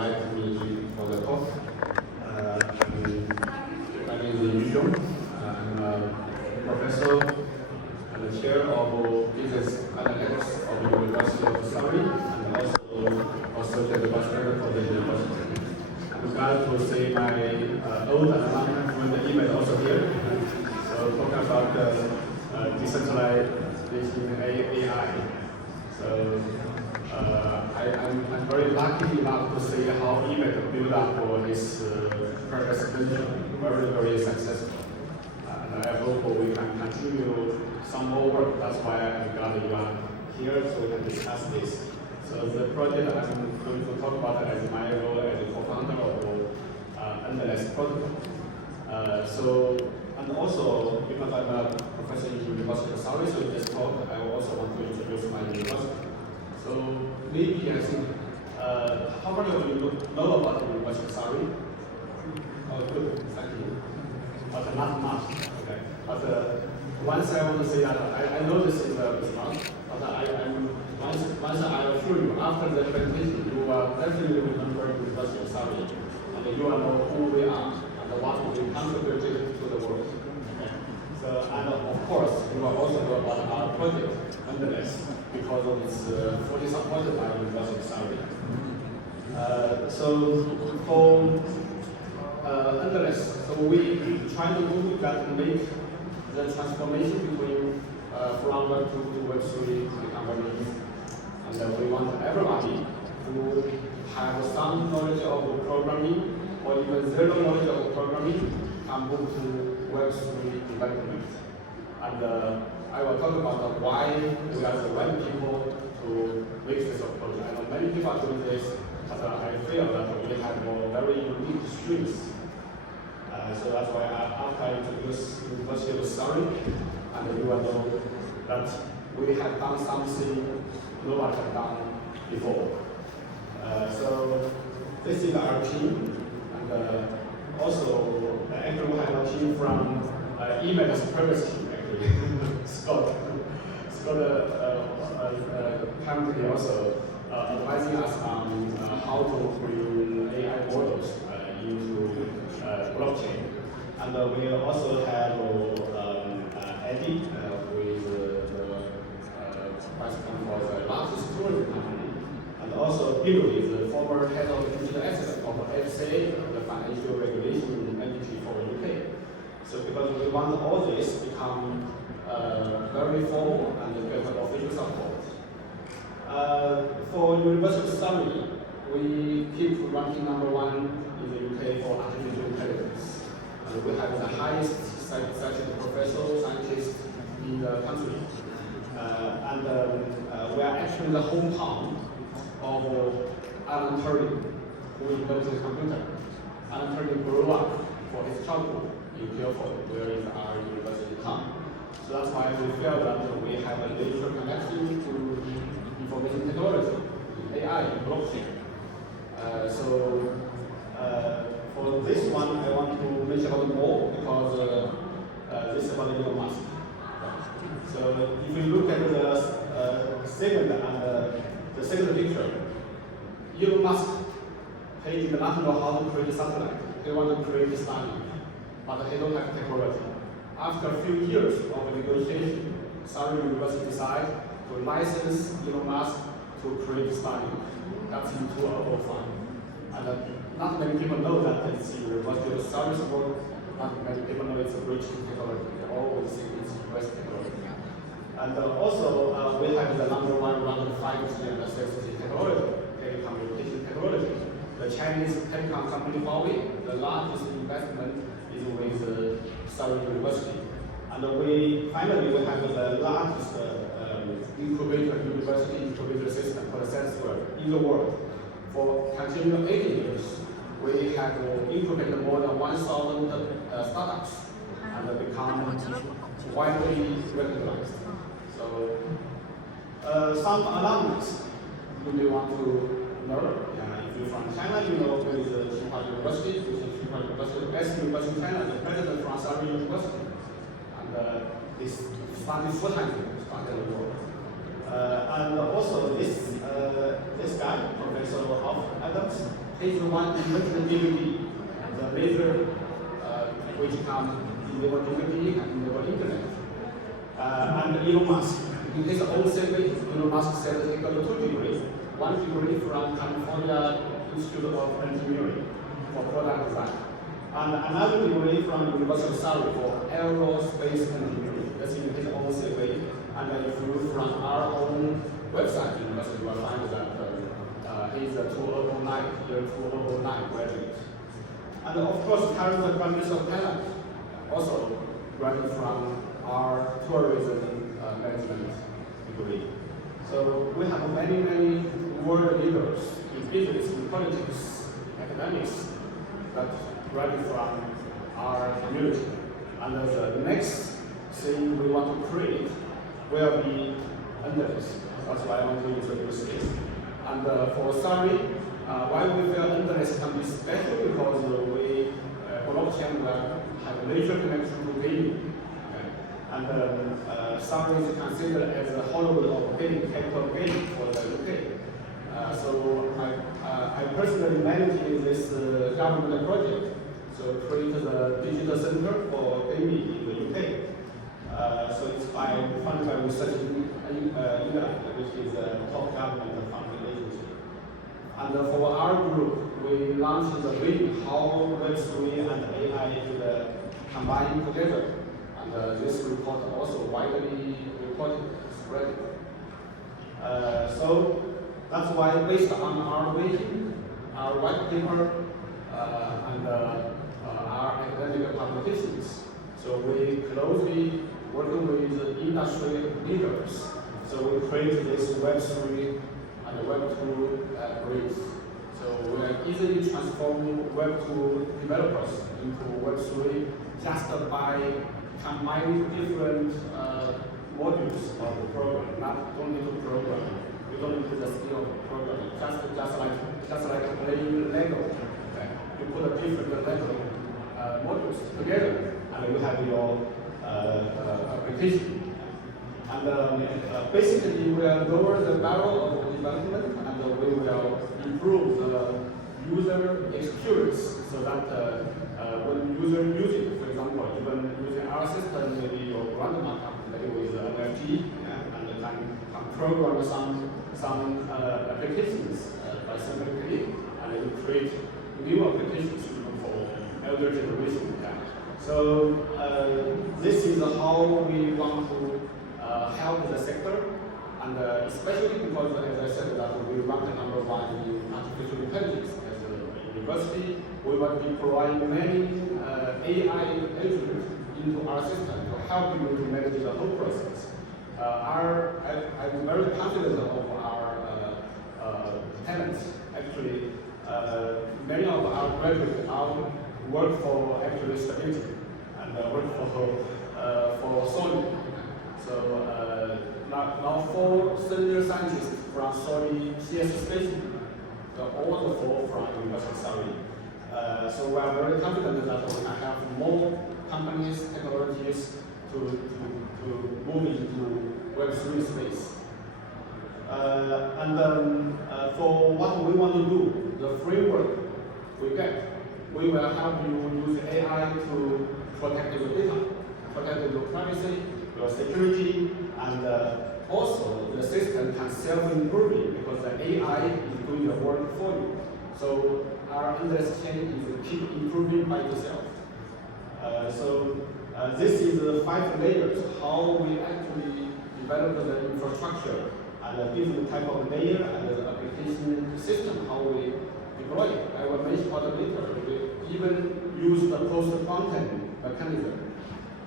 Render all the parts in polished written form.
invited me for the talk. My name is Yu Xiong. I'm a professor and the chair of business analytics of the University of Surrey and also the ambassador for the university. I'm glad to see my old and long-time friend email also here. So talking about decentralized AI. So I'm very lucky enough to see how email build up for this previous venture, very successful. And I hope we can continue some more work. That's why I'm glad you are here so we can discuss this. So the project I'm going to talk about as my role as a co-founder of Endless Protocol. And also because I'm a professor in University of Surrey, so this talk I also want to introduce my university. So maybe I think, how many of you know about the University of Surrey? Oh, good, thank you. But not much, okay. But once I want to say that I know this is a response, but once I assure you, after the presentation, you will definitely remember the University of Surrey, and you will know who we are and what we contributed to the world. Okay. So, and of course, you will also know about our project, Endless, because of its fully supported by the University of Surrey. So for Endless, so we try to do that make the transformation between from Web 2 to Web 3 become very easy. And we want everybody who have some knowledge of programming or even zero knowledge of programming can move to Web 3 development. And I will talk about why we are the right people to make this approach. I know many people are doing this, but I feel that we have very unique strengths. So that's why after I introduce University of Surrey, and you will know that we have done something no one has done before. So this is our team, and also actually we have a team from email's previous team. Scott currently also advising us on how to bring AI models into blockchain. And we also have Eddie, who is the president for the largest tourism company. And also Bill is the former head of digital assets of FCA, the financial regulation entity for the UK. So because we want all this become very formal and get official support. For University of Surrey, we keep ranking #1 in the UK for artificial intelligence. And we have the highest cited professor scientists in the country. We are actually the hometown of Alan Turing, who invented the computer. Alan Turing grew up for his childhood in Guildford, where is our university town. So that's why we feel that we have a natural connection to information technology, AI, and blockchain. For this one, I want to mention about more because this is about Elon Musk. So if you look at the second picture, Elon Musk, he did not know how to create a satellite. He wanted to create a Starlink, but he don't have technology. After a few years of negotiation, Surrey University decided to license Elon Musk to create Starlink. That's in 2005. And not many people know that it's the University of Surrey's work. Not many people know it's a bridge technology. They always think it's US technology. And also, we have the #1 around 5G and 6G technology, telecommunication technology. The Chinese telecom company Huawei, the largest investment is with Surrey University. And finally we have the largest university incubator system for the science world in the world. For continuous 80 years, we have incubated more than 1,000 startups and become widely recognized. So some alumni you may want to know. If you're from China, you know there is Tsinghua University, which is Tsinghua University, best university in China, the president from Surrey University. And this started 4 times started the world. And also this guy, Professor of Adams, He's the one who invented the DVD, the laser which can enable DVD and enable internet. And Elon Musk, in his own survey, Elon Musk said he got 2 degrees, 1 degree from California Institute of Engineering for product design, and another degree from University of Surrey for aerospace engineering. That's in his own survey. And if you look from our own website, you will find that he's a 2009, year 2009 graduate. And of course, current graduates of talent also graduated from our tourism management degree. So we have many world leaders in business, in politics, academics that graduate from our community. And the next thing we want to create will be Endless. That's why I want to introduce this. And for Surrey, why we feel Endless can be special because we blockchain will have a major connection to gaming. Okay? And Surrey is considered as a Hollywood of gaming, capital of gaming for the UK. So I personally manage this government project, so create the digital center for gaming in the UK. So it's funded by Research England, which is a top government funding agency. And for our group, we launched the vision how Web3 and AI should combine together. And this report also widely reported, spread. So that's why, based on our vision, our white paper, and our academic publications, so we closely working with industry leaders. So we create this Web3 and Web2 bridge. So we are easily transforming Web2 developers into Web3 just by combining different modules of the program. Don't need to program. You don't need the skill of programming. Just like playing Lego. Okay. You put a different Lego modules together, and you have your application. And basically, we will lower the barrel of development, and we will improve the user experience so that when user use it, for example, even using our system, maybe your grandma can play with NFT and can program some applications by simple click, and you create new applications for elder generation. So this is how we want to help the sector, and especially because, as I said, that we rank #1 in artificial intelligence as a university. We will be providing many AI agents into our system to help you to manage the whole process. I'm very confident of our talents. Actually, many of our graduates now work for actually stability and work for Solid. So now 4 senior scientists from Solid CS Station, all the 4 from University of Surrey. So we are very confident that we can have more companies, technologies to move into Web3 space. For what we want to do, the framework we get, we will help you use AI to protect your data, protect your privacy, your security, and also the system can self-improve because the AI is doing the work for you. So our Endless chain is keep improving by itself. This is the 5 layers, how we actually develop the infrastructure and the different type of layer and the application system, how we deploy it. I will mention about it later. We even use the post-quantum mechanism.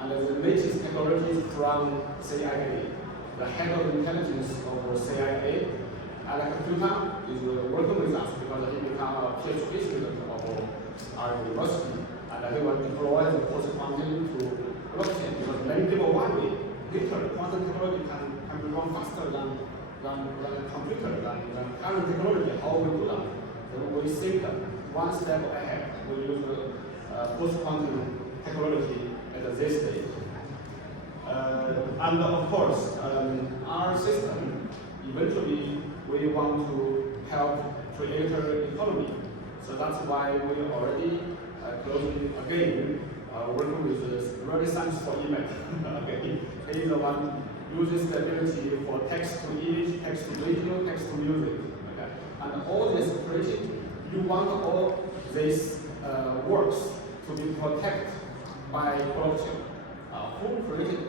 And the latest technologies from CIA, the head of intelligence of CIA, Alex Tuta, is working with us because he became a PhD student of our university. And he will deploy the post-quantum to blockchain because many people want it. Literally, quantum technology can be run faster than computer, than current technology. How we do that? So we think one step ahead. We use post-quantum technology at this stage. And of course, our system, eventually, we want to help creator economy. that's why we already closely again working with this really thanks for email. Okay, he is the one uses the ability for text to image, text to video, text to music. Okay, and all this creation, you want all these works to be protected by blockchain. Who created?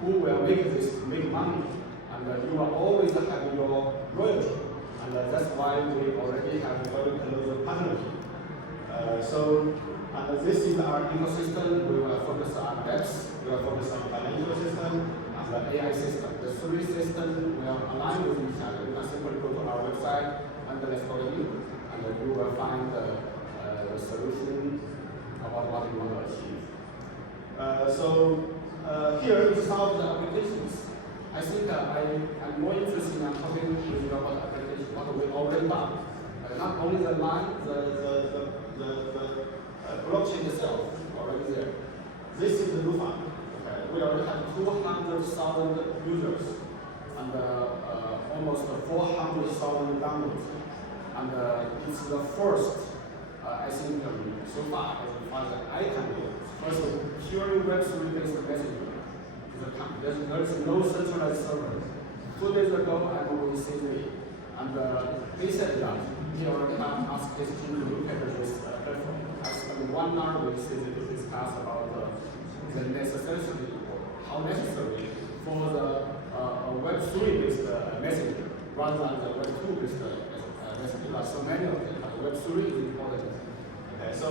Who will make this to make money? And you will always have your royalty. And that's why we already have a very close partnership. And this is our ecosystem. We will focus on DApps, we will focus on financial system, and the AI system. The three systems will align with each other. You can simply go to our website, Endless Web3, and you will find the solution about what you want to achieve. Here is some of the applications. I think I'm more interested in talking with you about applications, what we already done. Not only the line, the blockchain itself already there. This is the new fund. Okay. We already have 200,000 users and almost 400,000 downloads. And it's the first, I think, so far as I can do. First, purely Web3 based messaging. There is no centralized server. 2 days ago, I was with CZ, and he said that he already have asked his team to look at this platform. I spent 1 hour with CZ to discuss about the necessity, or how necessary for the Web3 based messaging rather than the Web2 based messaging. There are so many of them, but Web3 is important. Okay, so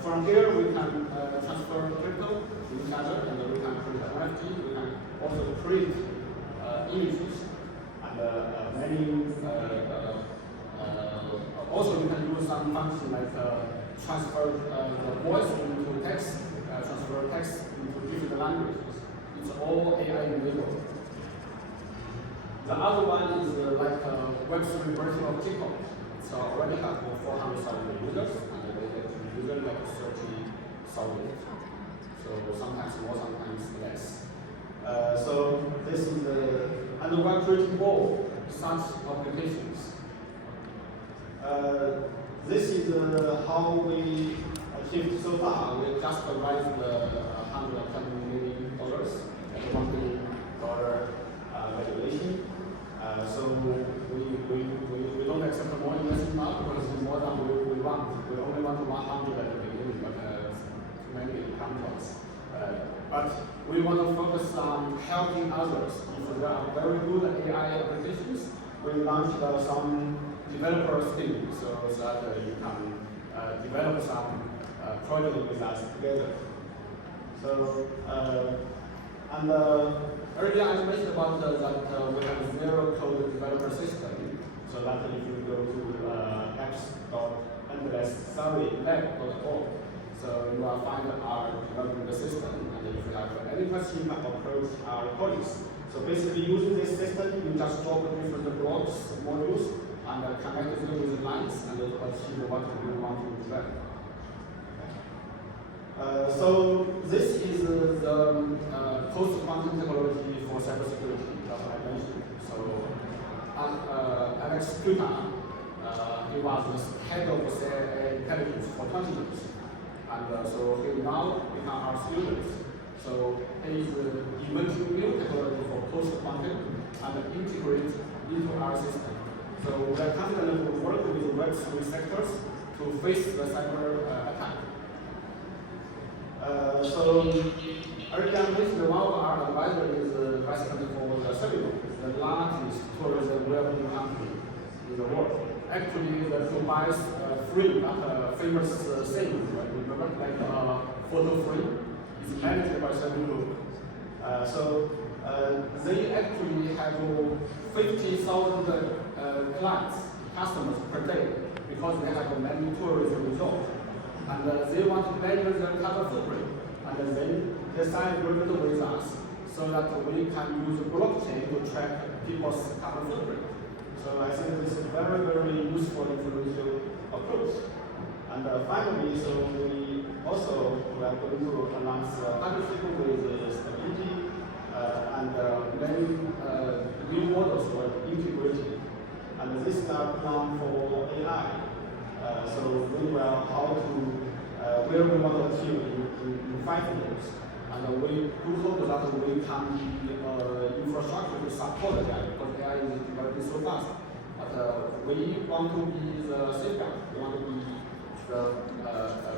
from here we can transfer crypto to each other, and we can create NFT. We can also create images, and many. Also, we can use some function like transfer the voice into text, transfer text into different languages. It's all AI enabled. The other one is like a Web3 version of TikTok. It's already have 400,000 users, and they get usually like 30,000. So sometimes more, sometimes less. So this is and we're creating more such applications. This is how we achieved so far. We just raised $120 million at $1 billion valuation. So we don't accept more investment now because it's more than we want. We only want 100 at the beginning, but too many come to us. But we want to focus on helping others. If there are very good AI applications, we launched some developer thing so that you can develop some project with us together. So, and earlier I mentioned about that we have a zero code developer system, so that if you go to apps.endless-lab.org, so you will find our development system, and if you have any question, you can approach our colleagues. So basically using this system, you just drop different blocks, modules, and connect them with lines, and achieve what you want to develop. So this is the post-quantum technology for cybersecurity that I mentioned. So Alex Kuta, he was the head of intelligence for 20 years. And so he now become our students. So he is inventing new technology for post-quantum and integrate into our system. So we are confident to work with Web3 sectors to face the cyber attack. So earlier I mentioned one of our advisors is Vice President for the Surrey, the largest tourism well-being company in the world. Actually, the Dubai's free, not a famous saying, right? Remember, like photo free, is managed by Surrey Group. So they actually have 50,000 clients, customers per day, because they have many tourism resorts. And they want to measure their carbon footprint. And then they sign agreement with us so that we can use blockchain to track people's carbon footprint. So I think this is a very, very useful influential approach. And finally, so we also are going to announce a partnership with Stability and many new models were integrated. And this is our plan for AI. So where we want to achieve in 5 years. And we do hope that we can be infrastructure to support AI, because AI is developing so fast. But we want to be the safeguard, we want to be the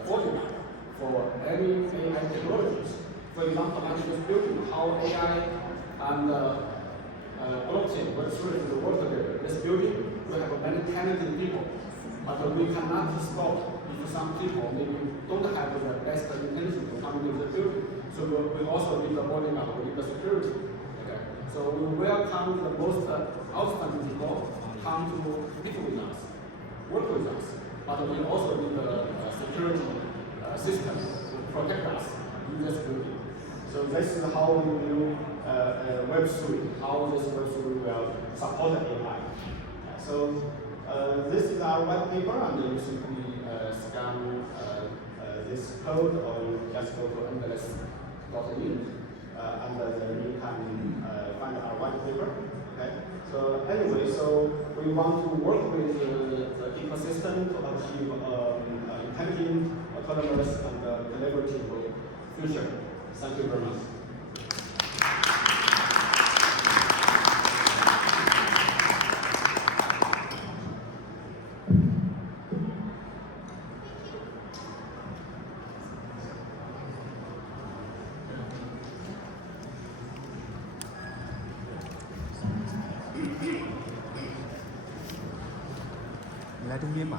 bodyguard for any AI technologies. For example, I'm just building how AI and blockchain, Web3 will work together. This building, we have many talented people, but we cannot stop if some people maybe don't have the best intention to come into the building. So we also need the bodyguard, we need the security. Okay? So we welcome the most outstanding people come to meet with us, work with us, but we also need the security system to protect us in this building. So this is how we view Web3, how this Web3 will support AI. So this is our white paper, and you simply scan this code, or you just go to endless.in, and then you can find our white paper. Okay. So anyway, so we want to work with the ecosystem to achieve intelligent, autonomous, and collaborative future. Thank you very much. Lại trong game mà